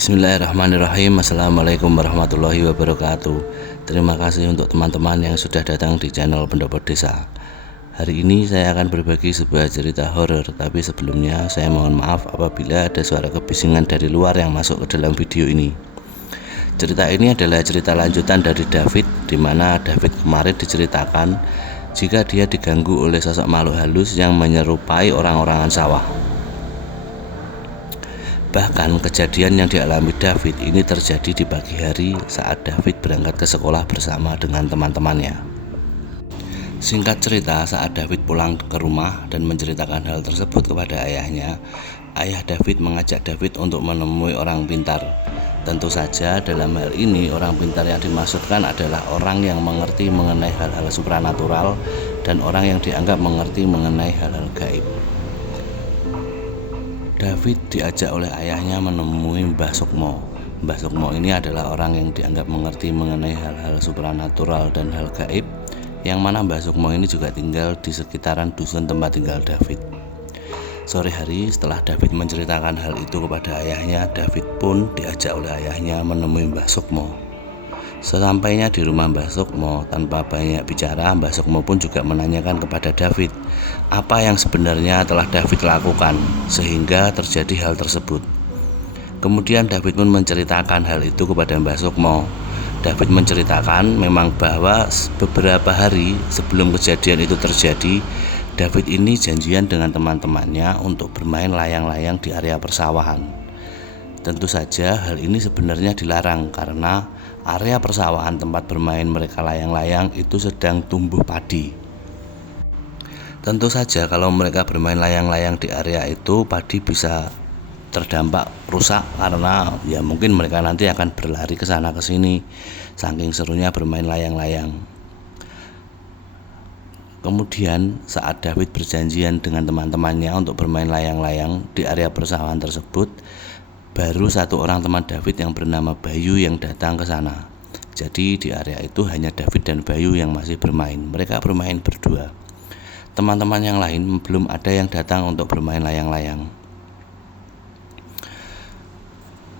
Bismillahirrahmanirrahim. Assalamualaikum warahmatullahi wabarakatuh. Terima kasih untuk teman-teman yang sudah datang di channel Pendopo Desa. Hari ini saya akan berbagi sebuah cerita horor, tapi sebelumnya saya mohon maaf apabila ada suara kebisingan dari luar yang masuk ke dalam video ini. Cerita ini adalah cerita lanjutan dari David, di mana David kemarin diceritakan jika dia diganggu oleh sosok makhluk halus yang menyerupai orang-orangan sawah. Bahkan kejadian yang dialami David ini terjadi di pagi hari saat David berangkat ke sekolah bersama dengan teman-temannya. Singkat cerita, saat David pulang ke rumah dan menceritakan hal tersebut kepada ayahnya, ayah David mengajak David untuk menemui orang pintar. Tentu saja dalam hal ini orang pintar yang dimaksudkan adalah orang yang mengerti mengenai hal-hal supranatural dan orang yang dianggap mengerti mengenai hal-hal gaib. David diajak oleh ayahnya menemui Mbah Sukmo. Mbah Sukmo ini adalah orang yang dianggap mengerti mengenai hal-hal supranatural dan hal gaib, yang mana Mbah Sukmo ini juga tinggal di sekitaran dusun tempat tinggal David. Sore hari setelah David menceritakan hal itu kepada ayahnya, David pun diajak oleh ayahnya menemui Mbah Sukmo. Sesampainya di rumah Mbah Sukmo, tanpa banyak bicara, Mbah Sukmo pun juga menanyakan kepada David apa yang sebenarnya telah David lakukan sehingga terjadi hal tersebut. Kemudian David pun menceritakan hal itu kepada Mbah Sukmo. David menceritakan memang bahwa beberapa hari sebelum kejadian itu terjadi, David ini janjian dengan teman-temannya untuk bermain layang-layang di area persawahan. Tentu saja hal ini sebenarnya dilarang karena area persawahan tempat bermain mereka layang-layang itu sedang tumbuh padi. Tentu saja kalau mereka bermain layang-layang di area itu, padi bisa terdampak rusak karena ya mungkin mereka nanti akan berlari ke sana ke sini saking serunya bermain layang-layang. Kemudian saat David berjanjian dengan teman-temannya untuk bermain layang-layang di area persawahan tersebut, baru satu orang teman David yang bernama Bayu yang datang ke sana. Jadi di area itu hanya David dan Bayu yang masih bermain. Mereka bermain berdua. Teman-teman yang lain belum ada yang datang untuk bermain layang-layang.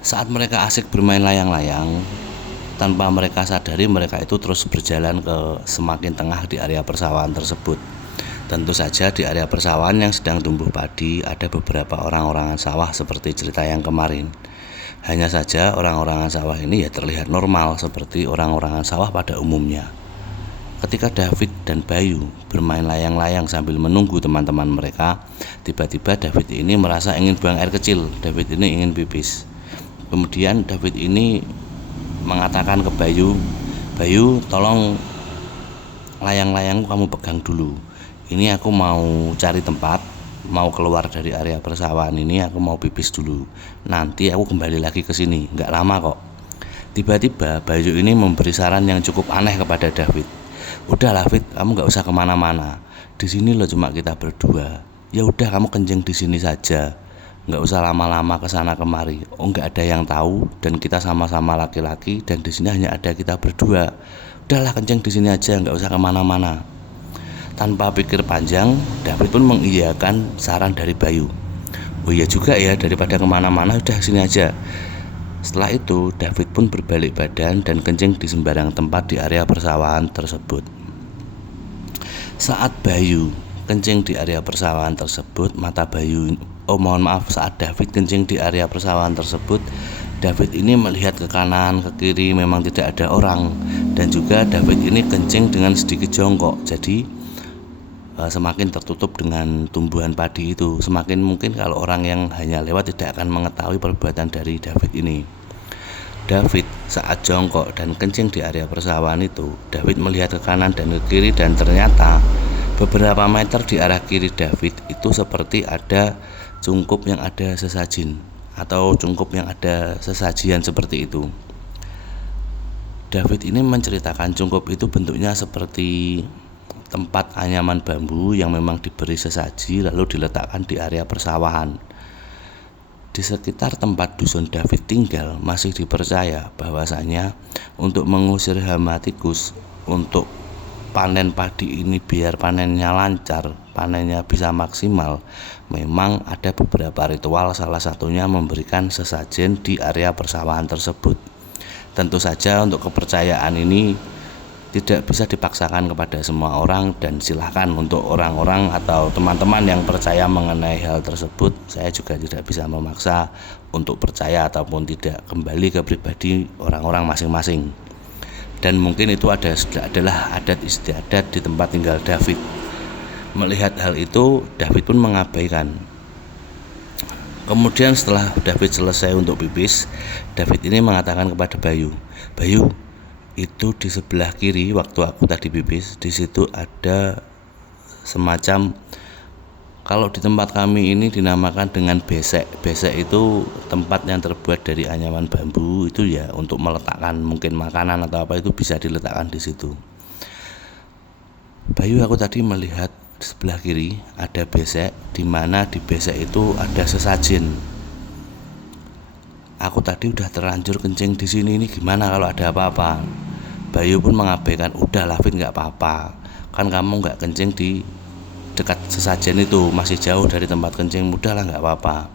Saat mereka asik bermain layang-layang, tanpa mereka sadari mereka itu terus berjalan ke semakin tengah di area persawahan tersebut. Tentu saja di area persawahan yang sedang tumbuh padi ada beberapa orang-orangan sawah seperti cerita yang kemarin. Hanya saja orang-orangan sawah ini ya terlihat normal seperti orang-orangan sawah pada umumnya. Ketika David dan Bayu bermain layang-layang sambil menunggu teman-teman mereka, tiba-tiba David ini merasa ingin buang air kecil. David ini ingin pipis. Kemudian David ini mengatakan ke Bayu, "Bayu, tolong layang-layangku kamu pegang dulu. Ini aku mau cari tempat, mau keluar dari area persawahan ini, aku mau pipis dulu. Nanti aku kembali lagi ke sini, nggak lama kok." Tiba-tiba Bayu ini memberi saran yang cukup aneh kepada David. "Udahlah Fit, kamu nggak usah kemana-mana. Di sini loh cuma kita berdua. Ya udah kamu kencing di sini saja. Nggak usah lama-lama ke sana kemari. Oh nggak ada yang tahu dan kita sama-sama laki-laki dan di sini hanya ada kita berdua. Udahlah kencing di sini aja, nggak usah kemana-mana." Tanpa pikir panjang, David pun mengiyakan saran dari Bayu. "Oh iya juga ya, daripada kemana-mana udah sini aja." Setelah itu David pun berbalik badan dan kencing di sembarang tempat di area persawahan tersebut. Saat Bayu kencing di area persawahan tersebut, saat David kencing di area persawahan tersebut, David ini melihat ke kanan, ke kiri, memang tidak ada orang. Dan juga David ini kencing dengan sedikit jongkok, jadi semakin tertutup dengan tumbuhan padi itu. Semakin mungkin kalau orang yang hanya lewat tidak akan mengetahui perbuatan dari David ini. David saat jongkok dan kencing di area persawahan itu, David melihat ke kanan dan ke kiri dan ternyata beberapa meter di arah kiri David itu seperti ada cungkup yang ada sesajin atau cungkup yang ada sesajian seperti itu. David ini menceritakan cungkup itu bentuknya seperti tempat anyaman bambu yang memang diberi sesaji lalu diletakkan di area persawahan. Di sekitar tempat dusun David tinggal masih dipercaya bahwasanya untuk mengusir hama tikus, untuk panen padi ini biar panennya lancar, panennya bisa maksimal, memang ada beberapa ritual, salah satunya memberikan sesajen di area persawahan tersebut. Tentu saja untuk kepercayaan ini tidak bisa dipaksakan kepada semua orang, dan silahkan untuk orang-orang atau teman-teman yang percaya mengenai hal tersebut, saya juga tidak bisa memaksa untuk percaya ataupun tidak, kembali ke pribadi orang-orang masing-masing. Dan mungkin itu adalah adat istiadat di tempat tinggal David. Melihat hal itu, David pun mengabaikan. Kemudian setelah David selesai untuk pipis, David ini mengatakan kepada Bayu, "Bayu, itu di sebelah kiri waktu aku tadi pipis, di situ ada semacam, kalau di tempat kami ini dinamakan dengan besek. Besek itu tempat yang terbuat dari anyaman bambu, itu ya untuk meletakkan mungkin makanan atau apa, itu bisa diletakkan di situ. Bayu, aku tadi melihat di sebelah kiri ada besek, di mana di besek itu ada sesajen. Aku tadi udah terlanjur kencing di sini, ini gimana kalau ada apa-apa?" Bayu pun mengabaikan, "Udah Fit, nggak apa-apa, kan kamu nggak kencing di dekat sesajen itu, masih jauh dari tempat kencing, mudah lah, nggak apa-apa."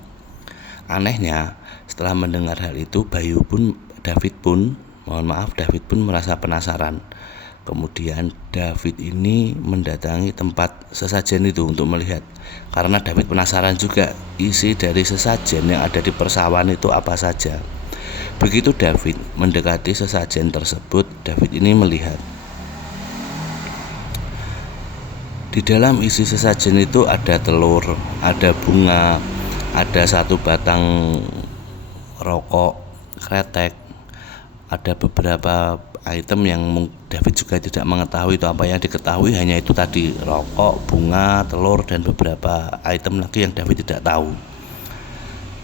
Anehnya, setelah mendengar hal itu, David pun merasa penasaran. Kemudian David ini mendatangi tempat sesajen itu untuk melihat, karena David penasaran juga isi dari sesajen yang ada di persawahan itu apa saja. Begitu David mendekati sesajen tersebut, David ini melihat di dalam isi sesajen itu ada telur, ada bunga, ada satu batang rokok kretek, ada beberapa item yang David juga tidak mengetahui itu apa. Yang diketahui hanya itu tadi, rokok, bunga, telur, dan beberapa item lagi yang David tidak tahu.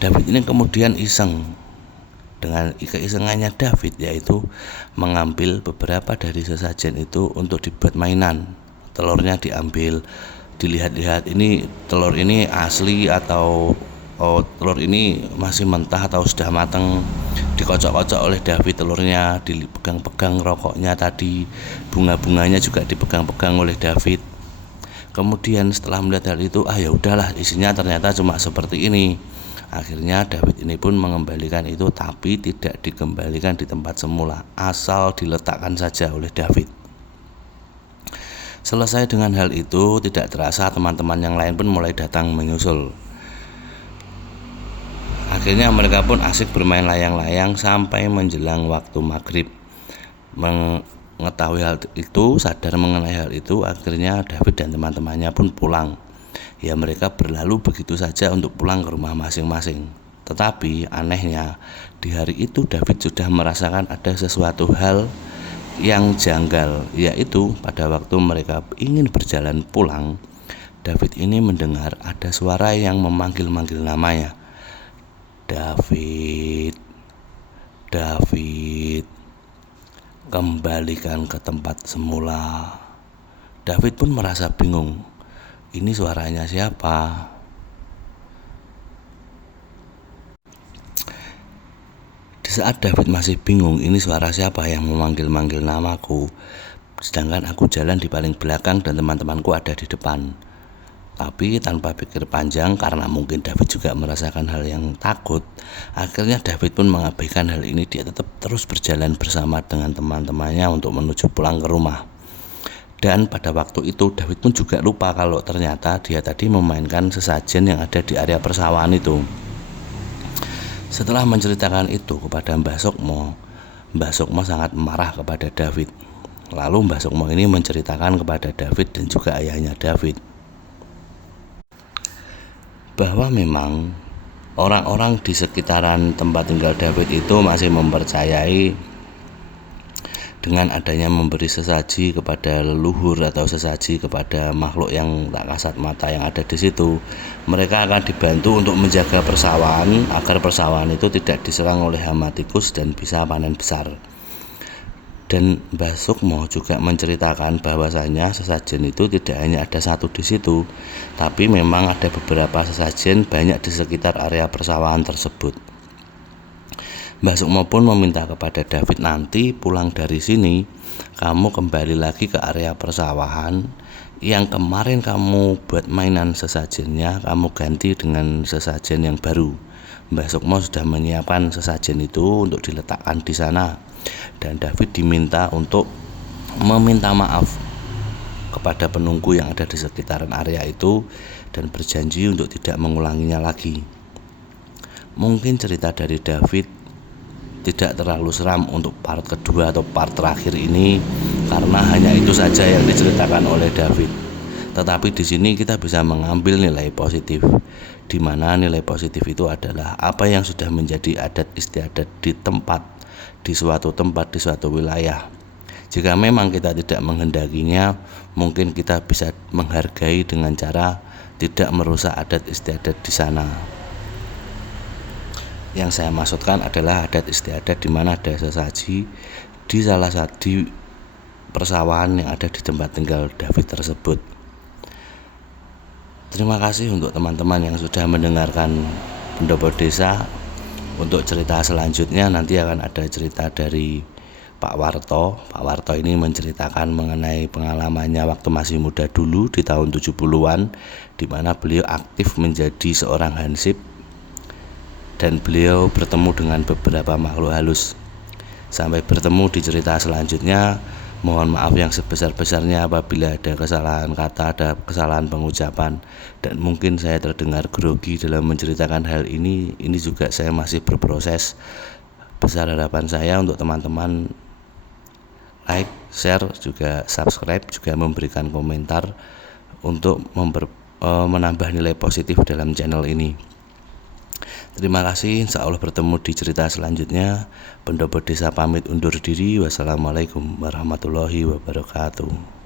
David ini kemudian iseng. Dengan keisengannya David, yaitu mengambil beberapa dari sesajen itu untuk dibuat mainan. Telurnya diambil, dilihat-lihat, ini telur ini asli atau telur ini masih mentah atau sudah matang. Dikocok-kocok oleh David telurnya, dipegang-pegang rokoknya tadi, bunga-bunganya juga dipegang-pegang oleh David. Kemudian setelah melihat hal itu, ya udahlah, isinya ternyata cuma seperti ini. Akhirnya David ini pun mengembalikan itu, tapi tidak dikembalikan di tempat semula, asal diletakkan saja oleh David. Selesai dengan hal itu, tidak terasa teman-teman yang lain pun mulai datang menyusul. Akhirnya mereka pun asik bermain layang-layang sampai menjelang waktu maghrib. Mengetahui hal itu, sadar mengenai hal itu, akhirnya David dan teman-temannya pun pulang. Ya, mereka berlalu begitu saja untuk pulang ke rumah masing-masing. Tetapi anehnya, di hari itu David sudah merasakan ada sesuatu hal yang janggal, yaitu pada waktu mereka ingin berjalan pulang, David ini mendengar ada suara yang memanggil-manggil namanya. "David, David, kembalikan ke tempat semula." David pun merasa bingung. Ini suaranya siapa? Di saat David masih bingung, ini suara siapa yang memanggil-manggil namaku, sedangkan aku jalan di paling belakang dan teman-temanku ada di depan. Tapi tanpa pikir panjang, karena mungkin David juga merasakan hal yang takut, akhirnya David pun mengabaikan hal ini. Dia tetap terus berjalan bersama dengan teman-temannya untuk menuju pulang ke rumah. Dan pada waktu itu David pun juga lupa kalau ternyata dia tadi memainkan sesajen yang ada di area persawahan itu. Setelah menceritakan itu kepada Mbah Sukmo sangat marah kepada David. Lalu Mbah Sukmo ini menceritakan kepada David dan juga ayahnya David bahwa memang orang-orang di sekitaran tempat tinggal David itu masih mempercayai dengan adanya memberi sesaji kepada leluhur atau sesaji kepada makhluk yang tak kasat mata yang ada di situ, mereka akan dibantu untuk menjaga persawahan agar persawahan itu tidak diserang oleh hama tikus dan bisa panen besar. Dan Mbah Sukmo juga menceritakan bahwasanya sesajen itu tidak hanya ada satu di situ, tapi memang ada beberapa sesajen banyak di sekitar area persawahan tersebut. Mbah Sukma pun meminta kepada David, nanti pulang dari sini kamu kembali lagi ke area persawahan. Yang kemarin kamu buat mainan sesajennya, kamu ganti dengan sesajen yang baru. Mbah Sukma sudah menyiapkan sesajen itu untuk diletakkan di sana. Dan David diminta untuk meminta maaf kepada penunggu yang ada di sekitaran area itu dan berjanji untuk tidak mengulanginya lagi. Mungkin cerita dari David tidak terlalu seram untuk part kedua atau part terakhir ini karena hanya itu saja yang diceritakan oleh David. Tetapi di sini kita bisa mengambil nilai positif, di mana nilai positif itu adalah apa yang sudah menjadi adat istiadat di suatu tempat, di suatu wilayah. Jika memang kita tidak menghendakinya, mungkin kita bisa menghargai dengan cara tidak merusak adat istiadat di sana. Yang saya maksudkan adalah adat istiadat di mana ada sesaji di salah satu persawahan yang ada di tempat tinggal David tersebut. Terima kasih untuk teman-teman yang sudah mendengarkan Pendopo Desa. Untuk cerita selanjutnya nanti akan ada cerita dari Pak Warto. Pak Warto ini menceritakan mengenai pengalamannya waktu masih muda dulu di tahun 70-an, di mana beliau aktif menjadi seorang hansip dan beliau bertemu dengan beberapa makhluk halus. Sampai bertemu di cerita selanjutnya. Mohon maaf yang sebesar-besarnya apabila ada kesalahan kata, ada kesalahan pengucapan, dan mungkin saya terdengar grogi dalam menceritakan hal ini. Ini juga saya masih berproses. Besar harapan saya untuk teman-teman like, share, juga subscribe, juga memberikan komentar untuk menambah nilai positif dalam channel ini. Terima kasih, insya Allah bertemu di cerita selanjutnya. Pendopo Desa pamit undur diri. Wassalamualaikum warahmatullahi wabarakatuh.